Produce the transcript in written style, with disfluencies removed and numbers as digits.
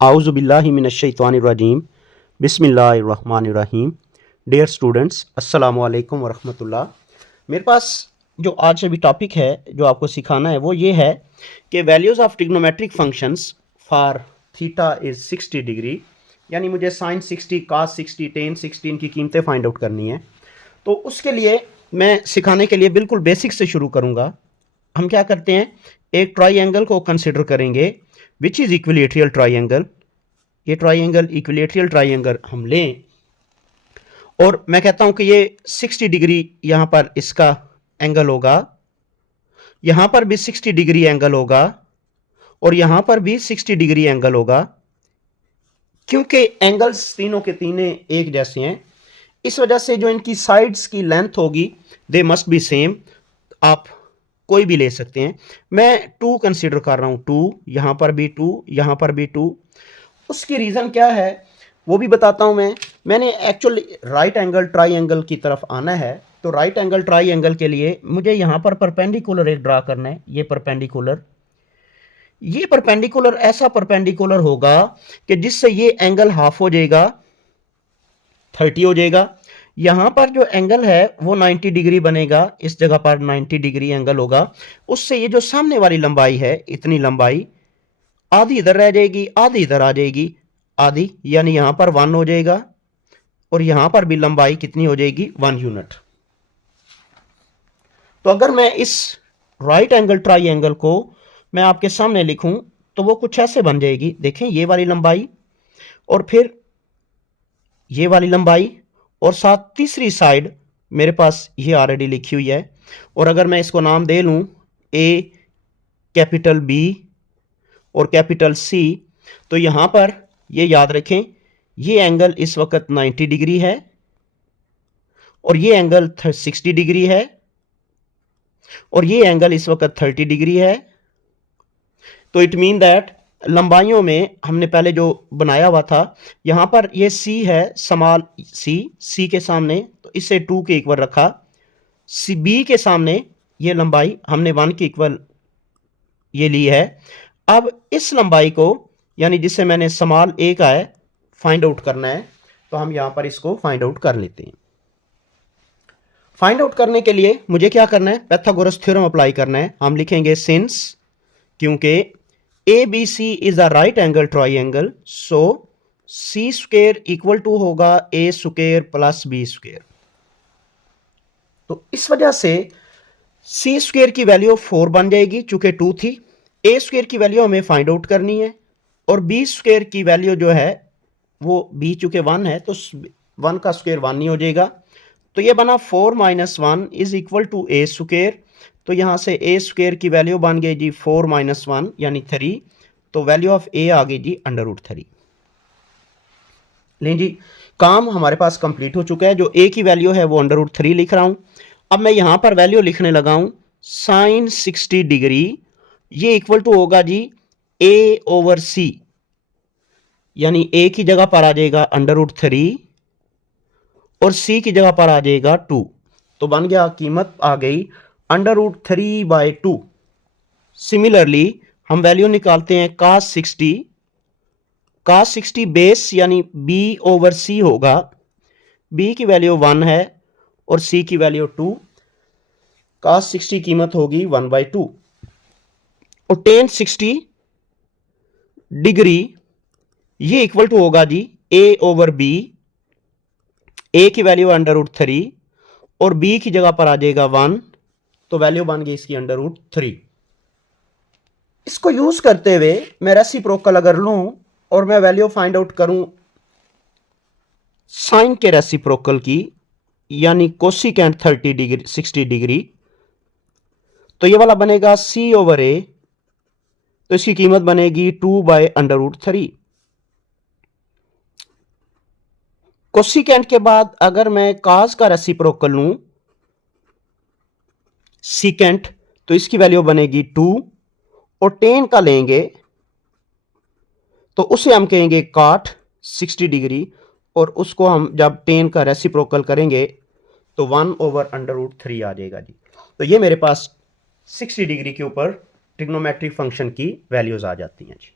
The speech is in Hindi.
आऊज़ु बिल्लाहि मिनश्शैतानिर्रजीम बिस्मिल्लाहिर्रहमानिर्रहीम। डियर स्टूडेंट्स, अस्सलामु अलैकुम वरहमतुल्लाह। मेरे पास जो आज अभी टॉपिक है जो आपको सिखाना है वो ये है कि values of trigonometric functions for theta is 60 degree, यानी मुझे साइन 60, कॉस 60, टेन 60 की कीमतें फाइंड आउट करनी है। तो उसके लिए मैं सिखाने के लिए बिल्कुल बेसिक से शुरू करूँगा। हम क्या करते हैं, एक ट्राइंगल को कंसिडर करेंगे विच इज़ इक्विलेटरल ट्राइंगल। ये ट्राइंगल इक्विलेटरल ट्राइंगल हम लें और मैं कहता हूं कि ये 60 डिग्री यहां पर इसका एंगल होगा, यहां पर भी 60 डिग्री एंगल होगा और यहां पर भी 60 डिग्री एंगल होगा। क्योंकि एंगल्स तीनों के तीनों एक जैसे हैं, इस वजह से जो इनकी साइड्स की लेंथ होगी दे मस्ट बी सेम। आप कोई भी ले सकते हैं। मैं 2 कंसिडर कर रहा हूं, 2 यहां पर भी 2, यहां पर भी 2। उसकी रीज़न क्या है वो भी बताता हूं मैंने एक्चुअली राइट एंगल ट्राइंगल की तरफ आना है। तो राइट एंगल ट्राइंगल के लिए मुझे यहां पर परपेंडिकुलर एक ड्रा करना है। ये परपेंडिकुलर ऐसा परपेंडिकुलर होगा कि जिससे ये एंगल हाफ हो जाएगा, 30 हो जाएगा। यहां पर जो एंगल है वो 90 डिग्री बनेगा, इस जगह पर 90 डिग्री एंगल होगा। उससे ये जो सामने वाली लंबाई है, इतनी लंबाई आधी इधर रह जाएगी, आधी इधर आ जाएगी, आधी, यानी यहां पर 1 हो जाएगा और यहां पर भी लंबाई कितनी हो जाएगी, 1 यूनिट। तो अगर मैं इस राइट एंगल ट्राइंगल को मैं आपके सामने लिखूं तो वो कुछ ऐसे बन जाएगी। देखें, ये वाली लंबाई और फिर ये वाली लंबाई और साथ तीसरी साइड मेरे पास ये ऑलरेडी लिखी हुई है। और अगर मैं इसको नाम दे लूं ए, कैपिटल बी और कैपिटल सी, तो यहां पर ये याद रखें, ये एंगल इस वक्त 90 डिग्री है और ये एंगल 60 डिग्री है और ये एंगल इस वक्त 30 डिग्री है। तो इट मीन दैट लंबाइयों में हमने पहले जो बनाया हुआ था, यहां पर ये सी है, स्मॉल सी के सामने, तो इसे 2 के इक्वल रखा। सी बी के सामने ये लंबाई हमने 1 के इक्वल ये ली है। अब इस लंबाई को, यानी जिसे मैंने स्मॉल ए का है, फाइंड आउट करना है। तो हम यहां पर इसको फाइंड आउट कर लेते हैं। फाइंड आउट करने के लिए मुझे क्या करना है, पाइथागोरस थ्योरम अप्लाई करना है। हम लिखेंगे सिंस, क्योंकि A B C is a right angle triangle, so C square equal to होगा A square plus B square. तो इस वजह से सी स्क्वायर की वैल्यू 4 बन जाएगी, चूंकि 2 थी। ए स्क्वायर की वैल्यू हमें फाइंड आउट करनी है और बी स्क्वायर की वैल्यू जो है वो बी चूंकि 1 है तो 1 का स्क्वायर 1 ही हो जाएगा। तो ये बना 4 - 1 is equal to A square. तो यहां से ए स्क्वायर की वैल्यू बन गई जी 4 - 1 यानी 3। तो वैल्यू ऑफ ए आ गई जी √3। लें जी, काम हमारे पास कंप्लीट हो चुका है। जो ए की वैल्यू है वो √3 लिख रहा हूं। अब मैं यहां पर वैल्यू लिखने लगा हूं साइन 60 डिग्री, ये इक्वल टू होगा जी A/C, यानी ए की जगह पर आ जाएगा √3 और सी की जगह पर आ जाएगा 2। तो बन गया, कीमत आ गई √3/2। सिमिलरली हम वैल्यू निकालते हैं cos 60। cos 60 बेस यानी B/C होगा। B की वैल्यू 1 है और C की वैल्यू 2। cos 60 कीमत होगी 1/2 और tan 60 डिग्री ये इक्वल टू होगा जी A/B। ए की वैल्यू √3 और बी की जगह पर आ जाएगा 1, तो वैल्यू बन गई इसकी √3। इसको यूज करते हुए मैं रेसिप्रोकल अगर लूं और मैं वैल्यू फाइंड आउट करूं साइन के रेसिप्रोकल की, यानी कोसिकेंट 60 डिग्री, तो ये वाला बनेगा C/A, तो इसकी कीमत बनेगी 2/√3। कोसिकेंट के बाद अगर मैं काज का रेसिप्रोकल लूं सीकेंट, तो इसकी वैल्यू बनेगी 2 और टेन का लेंगे तो उसे हम कहेंगे काट 60 डिग्री और उसको हम जब टेन का रेसिप्रोकल करेंगे तो 1/√3 आ जाएगा जी। तो ये मेरे पास 60 डिग्री के ऊपर ट्रिग्नोमेट्रिक फंक्शन की वैल्यूज आ जाती हैं जी।